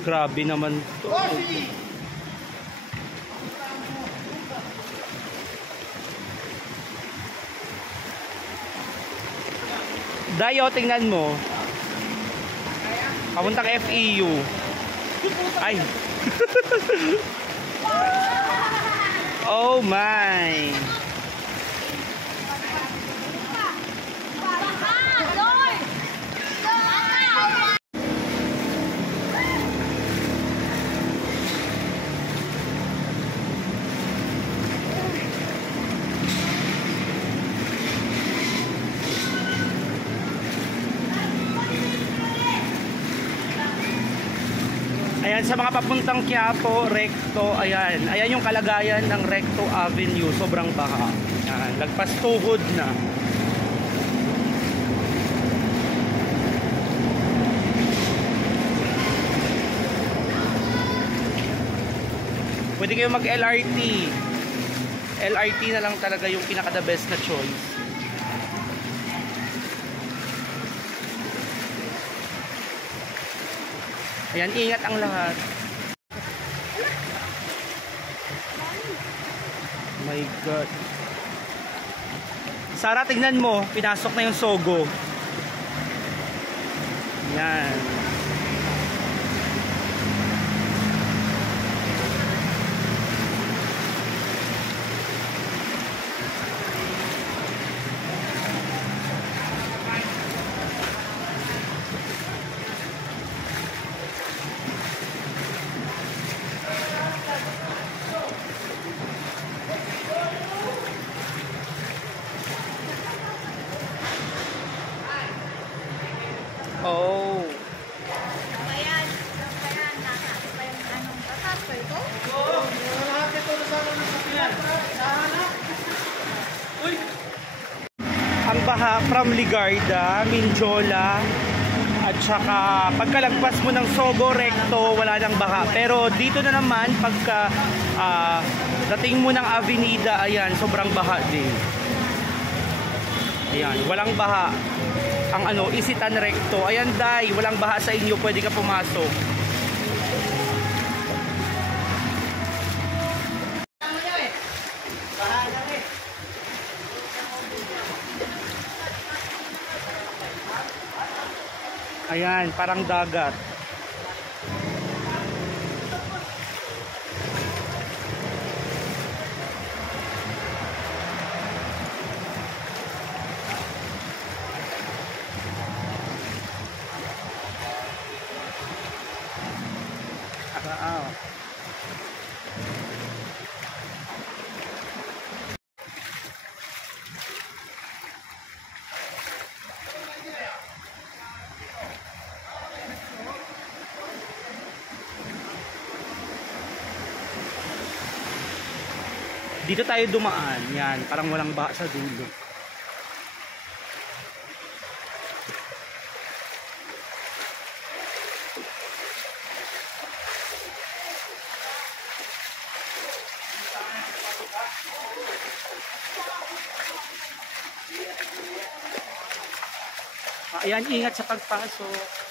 Grabe naman to. Dayo, tingnan mo. Papuntang FEU. Ay. Oh my. Ayan, sa mga papuntang Quiapo, Recto, ayan. Ayan yung kalagayan ng Recto Avenue. Sobrang baha. Ayan, lagpas tuhod na. Pwede kayo mag-LRT. LRT na lang talaga yung pinaka-the best na choice. Ayan, ingat ang lahat. Oh my God. Sarah, tignan mo. Pinasok na yung Sogo. Ayan. Oh. Ayan, nasa pa yung anong tatas pa ito? Oo, lahat ito na sana ng sakyan. Uy! Ang baha from Ligarda, Minjola, at saka pagkalagpas mo ng Sogo, Recto, wala nang baha. Pero dito na naman, pagka dating mo ng Avenida, ayan, sobrang baha din. Ayan, walang baha. Ang Isitan Recto. Ayan, Day, walang baha sa inyo, pwede ka pumasok. Ayan, parang dagat. Dito tayo dumaan. Yan, parang walang baha sa dulo. Ayan, ingat sa pagpasok.